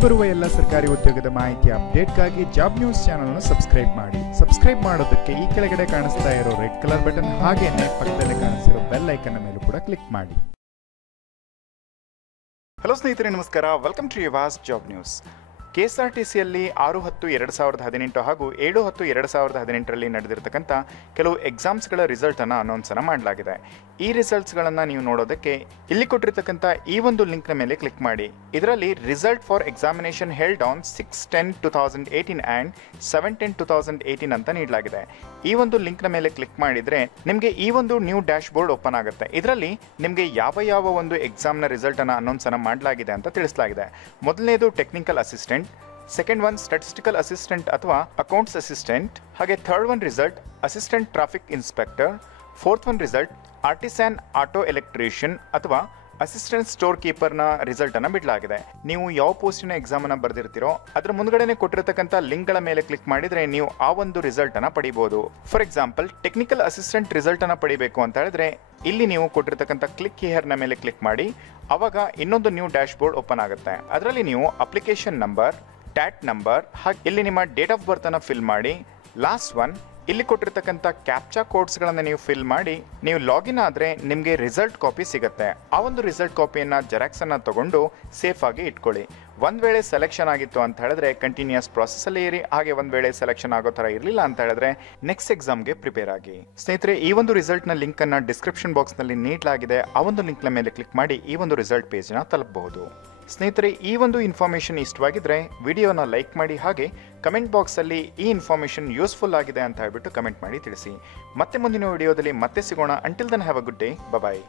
ರಾಜ್ಯದಲ್ಲಿ ಬರುವ ಎಲ್ಲ ಸರ್ಕಾರಿ ಉದ್ಯೋಗದ ಮಾಹಿತಿ ಅಪ್ಡೇಟ್ಗಾಗಿ ಜಾಬ್ ನ್ಯೂಸ್ ಚಾನೆಲ್ ಅನ್ನು ಸಬ್ಸ್ಕ್ರೈಬ್ ಮಾಡಿ. ಸಬ್ಸ್ಕ್ರೈಬ್ ಮಾಡೋದಕ್ಕೆ ಈ ಕೆಳಗಡೆ ಕಾಣಿಸ್ತಾ ಇರೋ ರೆಡ್ ಕಲರ್ ಬಟನ್ ಹಾಗೇನೆ ಪಕ್ಕದಲ್ಲಿ ಕಾಣಿಸಿರೋ ಬೆಲ್ ಐಕನ್ ಮೇಲೂ ಕೂಡ ಕ್ಲಿಕ್ ಮಾಡಿ. ಹಲೋ ಸ್ನೇಹಿತರೆ, ನಮಸ್ಕಾರ. Welcome to Yuvas job news. KSRTCಯಲ್ಲಿ 6/10/2018 ಹಾಗೂ 7/10/2018ರಲ್ಲಿ ನಡೆದಿರತಕ್ಕಂಥ ಕೆಲವು ಎಕ್ಸಾಮ್ಸ್ಗಳ ರಿಸಲ್ಟನ್ನು ಅನೌನ್ಸನ್ನು ಮಾಡಲಾಗಿದೆ. ಈ ರಿಸಲ್ಟ್ಸ್ಗಳನ್ನು ನೀವು ನೋಡೋದಕ್ಕೆ ಇಲ್ಲಿ ಕೊಟ್ಟಿರ್ತಕ್ಕಂಥ ಈ ಒಂದು ಲಿಂಕ್ನ ಮೇಲೆ ಕ್ಲಿಕ್ ಮಾಡಿ. ಇದರಲ್ಲಿ result for examination held on 6/10/2018 and 7/10/2018 ಅಂತ ನೀಡಲಾಗಿದೆ. ಈ ಒಂದು ಲಿಂಕ್ನ ಮೇಲೆ ಕ್ಲಿಕ್ ಮಾಡಿದರೆ ನಿಮಗೆ ಈ ಒಂದು ನ್ಯೂ ಡ್ಯಾಶ್ ಬೋರ್ಡ್ ಓಪನ್ ಆಗುತ್ತೆ. ಇದರಲ್ಲಿ ನಿಮಗೆ ಯಾವ ಒಂದು ಎಕ್ಸಾಮ್ನ ರಿಸಲ್ಟನ್ನು ಅನೌನ್ಸನ್ನು ಮಾಡಲಾಗಿದೆ ಅಂತ ತಿಳಿಸಲಾಗಿದೆ. ಮೊದಲನೇದು technical assistant, second one statistical assistant ಅಥವಾ ಅಕೌಂಟ್ಸ್ ಅಸಿಸ್ಟೆಂಟ್, ಹಾಗೆ third one result assistant traffic inspector, fourth one result artisan auto electrician ಅಥವಾ ಅಸಿಸ್ಟೆಂಟ್ ಸ್ಟೋರ್ ಕೀಪರ್ನ ರಿಸಲ್ಟನ್ನು ಬಿಡಲಾಗಿದೆ. ನೀವು ಯಾವ ಪೋಸ್ಟಿನ ಎಕ್ಸಾಮನ್ನು ಬರೆದಿರ್ತೀರೋ ಅದರ ಮುಂದ್ಗಡೆನೆ ಕೊಟ್ಟಿರತಕ್ಕಂಥ ಲಿಂಕ್ಗಳ ಮೇಲೆ ಕ್ಲಿಕ್ ಮಾಡಿದರೆ ನೀವು ಆ ಒಂದು ರಿಸಲ್ಟನ್ನು ಪಡಿಬೋದು. ಫಾರ್ ಎಕ್ಸಾಂಪಲ್, ಟೆಕ್ನಿಕಲ್ ಅಸಿಸ್ಟೆಂಟ್ ರಿಸಲ್ಟನ್ನು ಪಡಿಬೇಕು ಅಂತ ಹೇಳಿದ್ರೆ ಇಲ್ಲಿ ನೀವು ಕೊಟ್ಟಿರ್ತಕ್ಕಂಥ ಕ್ಲಿಕ್ ಹಿಯರ್ನ ಮೇಲೆ ಕ್ಲಿಕ್ ಮಾಡಿ. ಆವಾಗ ಇನ್ನೊಂದು ನ್ಯೂ ಡ್ಯಾಶ್ ಬೋರ್ಡ್ ಓಪನ್ ಆಗುತ್ತೆ. ಅದರಲ್ಲಿ ನೀವು ಅಪ್ಲಿಕೇಶನ್ ನಂಬರ್, ಟ್ಯಾಟ್ ನಂಬರ್, ಹಾಗೆ ಇಲ್ಲಿ ನಿಮ್ಮ ಡೇಟ್ ಆಫ್ ಬರ್ತ್ ಅನ್ನು ಫಿಲ್ ಮಾಡಿ. ಲಾಸ್ಟ್ ಒನ್ ಇಲ್ಲಿ ಕೊಟ್ಟಿರ್ತಕ್ಕಂಥ ಕ್ಯಾಪ್ಚಾ ಕೋಡ್ಸ್ಗಳನ್ನು ನೀವು ಫಿಲ್ ಮಾಡಿ ನೀವು ಲಾಗಿನ್ ಆದರೆ ನಿಮಗೆ ರಿಸಲ್ಟ್ ಕಾಪಿ ಸಿಗುತ್ತೆ. ಆ ಒಂದು ರಿಸಲ್ಟ್ ಕಾಪಿಯನ್ನು ಜೆರಾಕ್ಸನ್ನು ತಗೊಂಡು ಸೇಫ್ ಆಗಿ ಇಟ್ಕೊಳ್ಳಿ. ಒಂದು ವೇಳೆ ಸೆಲೆಕ್ಷನ್ ಆಗಿತ್ತು ಅಂತ ಹೇಳಿದ್ರೆ ಕಂಟಿನ್ಯೂಸ್ ಪ್ರಾಸೆಸ್ಸಲ್ಲಿ ಇರಿ. ಹಾಗೆ ಒಂದು ವೇಳೆ ಸೆಲೆಕ್ಷನ್ ಆಗೋ ಥರ ಇರಲಿಲ್ಲ ಅಂತ ಹೇಳಿದ್ರೆ ನೆಕ್ಸ್ಟ್ ಎಕ್ಸಾಮ್ಗೆ ಪ್ರಿಪೇರ್ ಆಗಿ. ಸ್ನೇಹಿತರೆ, ಈ ಒಂದು ರಿಸಲ್ಟ್ನ ಲಿಂಕನ್ನು ಡಿಸ್ಕ್ರಿಪ್ಷನ್ ಬಾಕ್ಸ್ನಲ್ಲಿ ನೀಡಲಾಗಿದೆ. ಆ ಒಂದು ಲಿಂಕ್ನ ಮೇಲೆ ಕ್ಲಿಕ್ ಮಾಡಿ ಈ ಒಂದು ರಿಸಲ್ಟ್ ಪೇಜ್ನ ತಲುಪಬಹುದು. ಸ್ನೇಹಿತರೆ, ಈ ಒಂದು ಇನ್ಫಾರ್ಮೇಷನ್ ಇಷ್ಟವಾಗಿದ್ದರೆ ವಿಡಿಯೋನ ಲೈಕ್ ಮಾಡಿ, ಹಾಗೆ ಕಮೆಂಟ್ ಬಾಕ್ಸಲ್ಲಿ ಈ ಇನ್ಫಾರ್ಮೇಷನ್ ಯೂಸ್ಫುಲ್ ಆಗಿದೆ ಅಂತ ಹೇಳ್ಬಿಟ್ಟು ಕಮೆಂಟ್ ಮಾಡಿ ತಿಳಿಸಿ. ಮತ್ತೆ ಮುಂದಿನ ವಿಡಿಯೋದಲ್ಲಿ ಮತ್ತೆ ಸಿಗೋಣ. Until then have a good day. Bye.